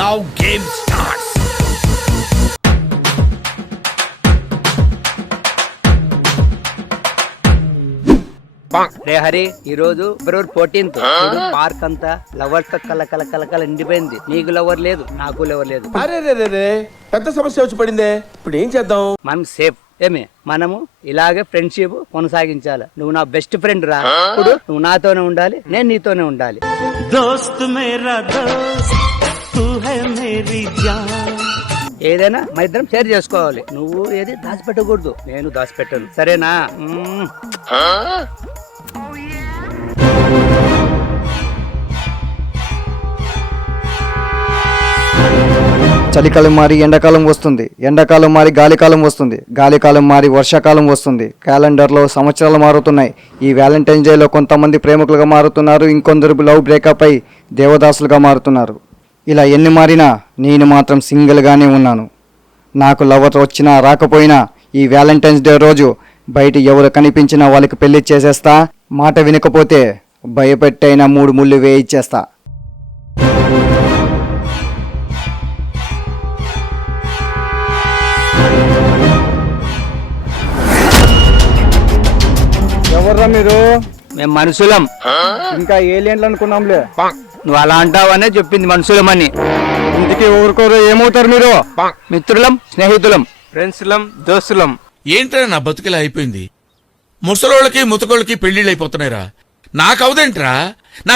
Now game starts. రే హరి, ఈ రోజు ఫిబ్రవరి 14th park అంతా లవర్స్ తో కల కల కల కల నిండిపోయింది. నీకు లవర్ లేదు, నాకు లవర్ లేదు. అరే రే రే రే, పెద్ద సమస్య వచ్చి పడిందే. ఇప్పుడు ఏం చేద్దాం? మనం సేఫ్ ఏమే, మనము ఇలాగే ఫ్రెండ్షిప్ కొనసాగించాలి. నువ్వు నా బెస్ట్ ఫ్రెండ్ రా. ఇప్పుడు నువ్వు నాతోనే ఉండాలి, నేను నీతోనే ఉండాలి. దోస్త్ మేరా దోస్త్ తూ హై మేరీ జాన్. ఏదైనా మా ఇద్దరం షేర్ చేసుకోవాలి. నువ్వు ఏది దాచిపెట్టకూడదు, నేను దాచిపెట్టను. సరేనా? చలికాలం మారి ఎండాకాలం వస్తుంది, ఎండాకాలం మారి గాలికాలం వస్తుంది, గాలికాలం మారి వర్షాకాలం వస్తుంది. క్యాలెండర్లో సంవత్సరాలు మారుతున్నాయి. ఈ వ్యాలంటైన్స్ డేలో కొంతమంది ప్రేమికులుగా మారుతున్నారు, ఇంకొందరు లవ్ బ్రేకప్ అయి దేవదాసులుగా మారుతున్నారు. ఇలా ఎన్ని మారినా నేను మాత్రం సింగిల్గానే ఉన్నాను. నాకు లవర్ వచ్చినా రాకపోయినా ఈ వ్యాలంటైన్స్ డే రోజు బయట ఎవరు కనిపించినా వాళ్ళకి పెళ్లి చేసేస్తా. మాట వినకపోతే భయపెట్టైనా 3 ముళ్ళు వేయిచ్చేస్తా. ఎవర్రా మీరు? మేము మనుషులం. ఇంకా ఏలియన్లు అనుకున్నాంలే. నువ్వు అలా అంటావనే చెప్పింది మనుషులమని. ఇంటికి ఊరుకోరు, ఏమవుతారు మీరు? మిత్రులం, స్నేహితులం, ఫ్రెండ్స్లం, దోస్తులం. ఏంట్రా నా బతుకిలా అయిపోయింది? ముసలోళ్ళకి ముతకోళ్ళకి పెళ్లిళ్ళు అయిపోతున్నాయిరా. నాకవదేంట్రా? నా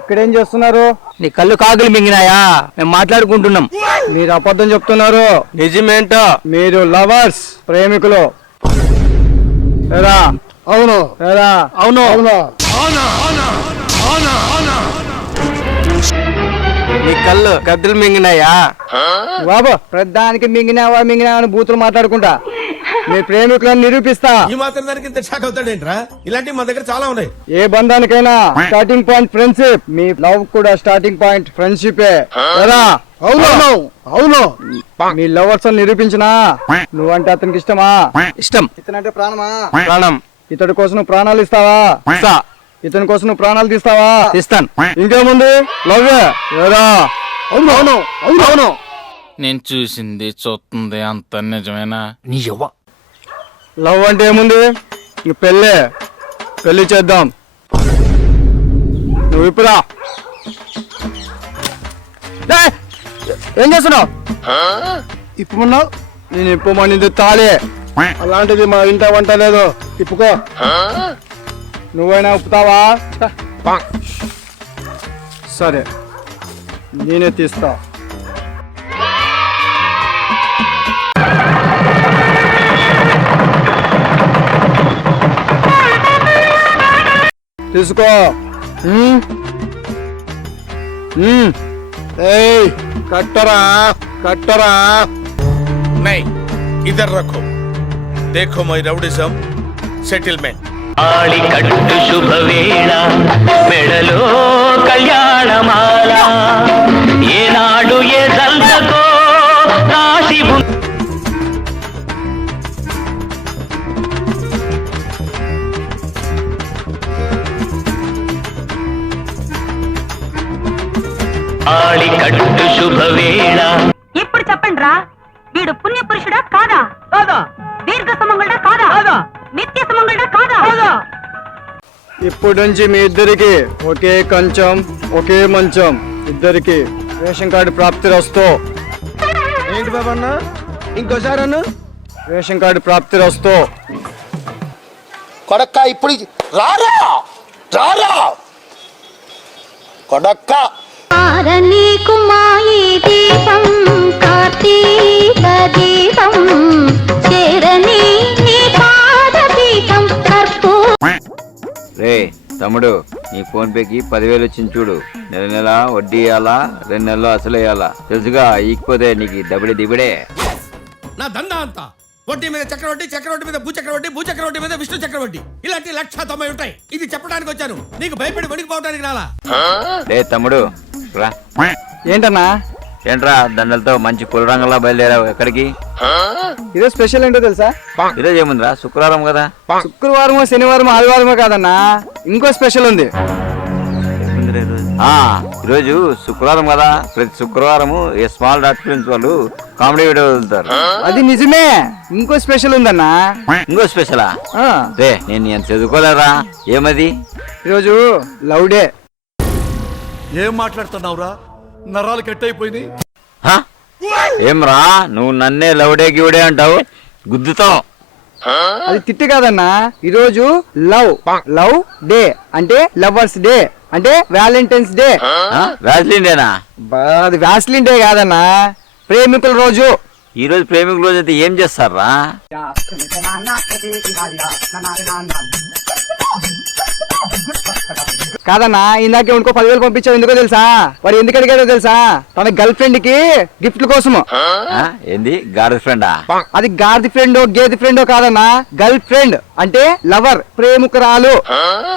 ఇక్కడేం చేస్తున్నారు? నీ కళ్ళు కాకులు మింగినాయా? మేము మాట్లాడుకుంటున్నాం. మీరు అబద్ధం చెప్తున్నారు. నిజమేంటో? మీరు లవర్స్, ప్రేమికులు. ఏరా? అవును. ఏరా? అవును. నీ కళ్ళు గద్దలు మింగినాయా? బాబు, ప్రధానికి మింగినావా అని బూతులు మాట్లాడుకుంటా మీ ప్రేమికులను నిరూపిస్తా. ఈ మాత్రం దానికి ఇంత షాక్ అవుతాడేంట్రా? ఇలాంటివి మా దగ్గర చాలా ఉన్నాయి. ఏ బంధానికైనా స్టార్టింగ్ పాయింట్ ఫ్రెండ్షిప్. మీ లవ్ కూడా స్టార్టింగ్ పాయింట్ ఫ్రెండ్షిపే. అవును. మీ లవర్స్ నిరూపించినా నువ్వంటే అతనికి ఇష్టమా? ఇష్టం. ఇతనంటే ప్రాణమా? ప్రాణం. ఇతడి కోసం నువ్వు ప్రాణాలు ఇస్తావా? ఇస్తా. ఇతని కోసం నువ్వు ప్రాణాలు తీస్తావా? ఇస్తాను. ఇంకేముంది? లవ్. అవును. నేను చూసింది చూస్తుంది అంత నిజమేనా? నీ యవ్వ. లవ్ అంటే ఏముంది? పెళ్లి చేద్దాం. నువ్వు ఇప్పుడా ఏం చేస్తున్నావు? ఇప్పుకున్నావు. నేను ఇప్పమనింది తాళే. అలాంటిది మా ఇంట వంట లేదు. ఇప్పుకో. నువ్వైనా ఉప్పుతావా? సరే, నేనే తీస్తా. తీసుకో. కట్టరా. नहीं, इधर रखो. देखो मई रउडिज्म सेटलमेंट. ఆళి కట్టు శుభవేళ మెడలో కళ్యాణమాల ఏనాడు ఏ జల్దకో రాశి ఆళి కట్టు శుభవేళ. ఇప్పుడు చెప్పండి రా, వీడు పుణ్య పురుషుడా కాదా? దీర్ఘ సుమంగళుడా కాదా? నిత్య సుమంగళుడా కాదా? ఇప్పుడు నుంచి మీ ఇద్దరికి ఒకే కంచం, ఒకే మంచం. ఇద్దరికి రేషన్ కార్డు ప్రాప్తి రస్తో. ఏంటి బాబన్న? ఇంకోసారి అన్న. రేషన్ కార్డు ప్రాప్తి రస్తో. కొడక్క ఇప్పుడు రారా కొడక్క. నీకు మాయి దీపం కార్తీక దీపం చేరని నీ పాద పీఠం కర్పూ. రే తమ్ముడు, నీ ఫోన్ పేకి 10,000 వచ్చింది చూడు. నెల వడ్డీ ఇవ్వాలా, 2 నెలలు అసలు వేయాలా. తెలుసుగా, ఈకపోతే నీకు దబిడి దిబిడే. నా దందా అంతా వడ్డీ మీద చక్రవడ్డీ, చక్రవడ్డీ మీద భూచక్రవడ్డీ, భూచక్రవడ్డీ మీద విష్ణు చక్రవడ్డీ. ఇలాంటి 190 ఉంటాయి. ఇది చెప్పడానికి వచ్చాను, నీకు భయపడి వణికిపోవడానికి రాలా. రే తమ్ముడు రా. ఏంటన్నా? ఏంట్రా దండలతో మంచి పులరంగంలా బయలుదేరావు? ఎక్కడికి? ఈరోజు స్పెషల్ ఏంటో తెలుసా? ఈరోజు ఏముందిరా? శుక్రవారం కదా. శుక్రవారమో శనివారమో ఆదివారమో కాదన్నా, ఇంకో స్పెషల్ ఉంది. ఏంద్రా ఈరోజు శుక్రవారం కదా, ప్రతి శుక్రవారము ఏ స్మాల్ డాట్ ఫిల్మ్స్ వాళ్ళు కామెడీ వీడియో వదులుతారు. అది నిజమే. ఇంకో స్పెషల్ ఉందన్నా. ఇంకో స్పెషలా? రే నేను ఎంత చదువుకోలేరా. ఏమది? ఈరోజు లవ్ డే. ఏం మాట్లాడుతున్నావురా? నరాలు కట్ అయిపోయింది. హ? ఏమ్రా నువ్వు నన్నే లవ్ డే గివడే అంటావు? గుద్దుతావు. అది తిట్టి కాదన్నా. ఈరోజు లవ్ డే అంటే లవర్స్ డే అంటే వ్యాలంటైన్స్ డే. వ్యాస్లిన్ డేనా? అది వ్యాస్లిన్ డే కాదన్నా, ప్రేమికుల రోజు. ఈ రోజు ప్రేమికుల రోజు అయితే ఏం చేస్తారా? కాదన్నా, ఇందాకే ఇంకో 10,000 పంపించావు. ఎందుకో తెలుసా? వాడు ఎందుకు అడిగాడో తెలుసా? తన గర్ల్ ఫ్రెండ్ కి గిఫ్ట్ల కోసము. ఏంది గర్ల్ ఫ్రెండా? అది గార్ది ఫ్రెండో గేది ఫ్రెండో కాదన్నా, గర్ల్ ఫ్రెండ్ అంటే లవర్, ప్రేమికురాలు.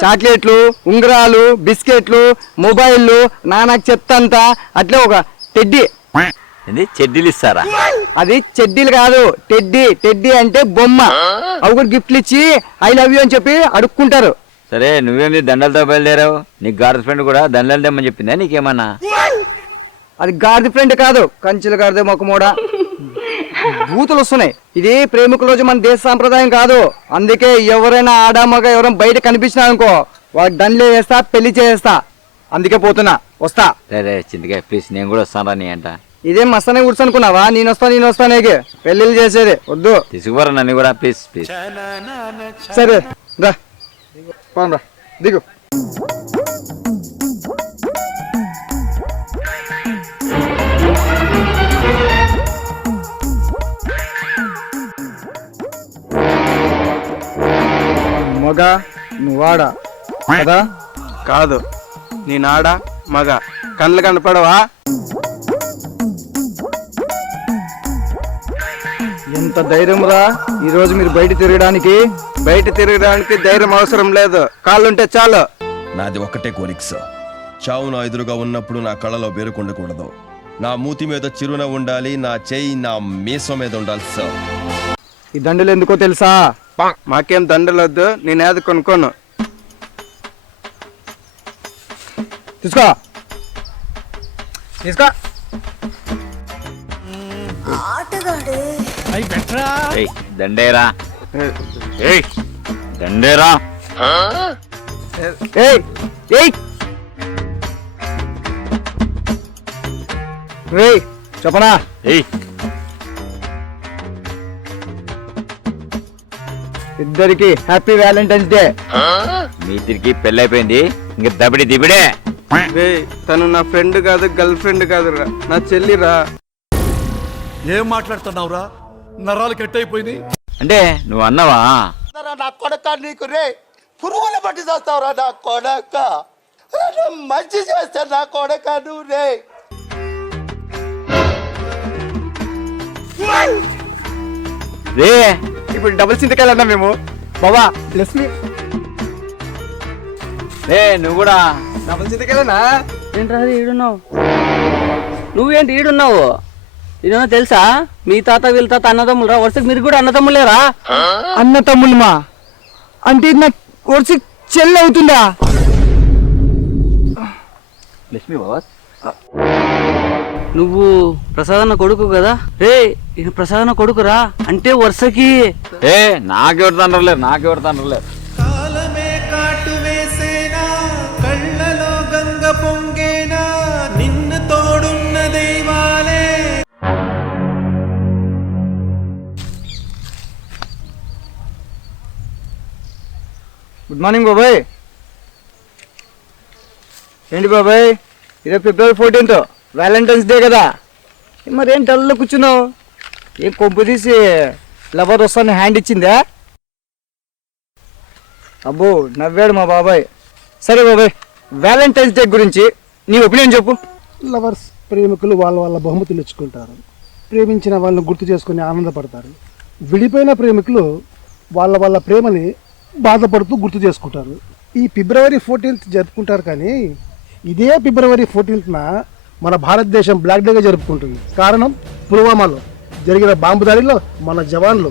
చాక్లెట్లు, ఉంగరాలు, బిస్కెట్లు, మొబైల్లు, నాన్నకు చెప్తంతా అట్లే ఒక టెడ్డీ. ఏంది చెడ్డీలు ఇస్తారా? అది చెడ్డీలు కాదు, టెడ్డీ అంటే బొమ్మ. అవి కూడా గిఫ్ట్లు ఇచ్చి ఐ లవ్ యూ అని చెప్పి అడుక్కుంటారు. సరే నువ్వేమి దండలతో బయలుదేరావు? నీ గర్ల్ ఫ్రెండ్ కూడా దండలు తెమ్మని చెప్పిందా నీకేమన్నా? అది గార్ది ఫ్రెండ్ కాదు, కంచెలు గారిదే మొక్కమూడ. బూతులు వస్తున్నాయి. ఇది ప్రేమికుల రోజు మన దేశ సాంప్రదాయం కాదు. అందుకే ఎవరైనా ఆడామగా ఎవరైనా బయట కనిపించినా అనుకో, వాడు దండలే వేస్తా, పెళ్లి చేస్తా. అందుకే పోతున్నా, వస్తా. సరే చింతకాయ ప్లీజ్, నేను కూడా వస్తాను నీ అంట. ఇదేం మస్తానే కూర్చో అనుకున్నావా? నేను వస్తానే పెళ్లిళ్ళు చేసేది వద్దు. తీసుకుపోరా నన్ను కూడా ప్లీజ్ ప్లీజ్. సరే రా, పోరా, దిగు. మగ నువ్వాడా కదా? కాదు, నేను ఆడ మగ. కళ్ళు కనపడవా? ఎంత ధైర్యం రా ఈరోజు మీరు బయట తిరగడానికి? బయట తిరగడానికి ధైర్యం అవసరం లేదు, కాళ్ళుంటే చాలు. నాది ఒక్కటే కోరిక సార్. చావు నా ఎదురుగా ఉన్నప్పుడు నా కళ్ళలో బెరుకుండకూడదు. నా మూతి మీద చిరునవ్వు ఉండాలి, నా చెయ్యి నా మీసం మీద ఉండాలి సార్. ఈ దండలు ఎందుకో తెలుసా? మాకేం దండలొద్దు, నేను ఏది కొనుక్కోను. తీసుకో. ఏయ్ దండేరా, ఏయ్ దండేరా. ఏయ్ చెప్పనా? ఏయ్ ఇద్దరికి హ్యాపీ వ్యాలంటైన్స్ డే. మీ ఇద్దరికి పెళ్ళైపోయింది, ఇంక దబిడి దిబిడే. తను నా ఫ్రెండ్ కాదు, గర్ల్ ఫ్రెండ్ కాదురా, నా చెల్లిరా. ఏం మాట్లాడుతున్నావురా? నరాలు కట్ అయిపోయింది. అంటే నువ్వు అన్నావా? నా కొడక నీకు రే పురుగుల పట్టి చేస్తావురా నా కొడక. మంచి చేస్తా నా కొడక నువ్వు రే. రే ఇప్పుడు డబుల్ చింతకాయలు అన్నా మేము. బాబా బ్లెస్ మీ. రే నువ్వు కూడా డబుల్ చింతకాయలనా? ఏంట్రా ఈడున్నావు? నువ్వేంటి ఈడున్నావు? ఈయన తెలుసా? మీ తాత వీళ్ళ తాత అన్నదమ్ములరా, వరుసకి మీరు కూడా అన్నదమ్ములేరా? అన్న తమ్ముళ్ళమా? అంటే నా వరుస చెల్లి అవుతుందా? లక్ష్మి బాస్, నువ్వు ప్రసాదన్న కొడుకు కదా? రే ఈయన ప్రసాదన్న కొడుకురా, అంటే వరుసకి. ఏ నాకెవరు తండ్రలేరు, నాకెవరు తండ్రలేరు. కాలమే కాటు వేసేనా, కళ్ళలో గంగ పొంగేనా, నిన్ను తోడున్న దైవాలే. గుడ్ మార్నింగ్ బాబాయ్. ఏంటి బాబాయ్, ఇదే February 14th వ్యాలంటైన్స్ డే కదా? మరి ఏం డల్లో కూర్చున్నావు? ఏం కొంపు తీసి లవర్ వస్తాను హ్యాండ్ ఇచ్చిందా? అబ్బో నవ్వాడు మా బాబాయ్. సరే బాబాయ్, వ్యాలంటైన్స్ డే గురించి నీ ఒపీనియన్ చెప్పు. లవర్స్ ప్రేమికులు వాళ్ళ బహుమతులు ఇచ్చుకుంటారు. ప్రేమించిన వాళ్ళని గుర్తు చేసుకుని ఆనందపడతారు. విడిపోయిన ప్రేమికులు వాళ్ళ ప్రేమని బాధపడుతూ గుర్తు చేసుకుంటారు. ఈ February 14th జరుపుకుంటారు, కానీ ఇదే February 14th మన భారతదేశం బ్లాక్ డేగా జరుపుకుంటుంది. కారణం పుల్వామాలో జరిగిన బాంబు దాడిలో మన జవాన్లు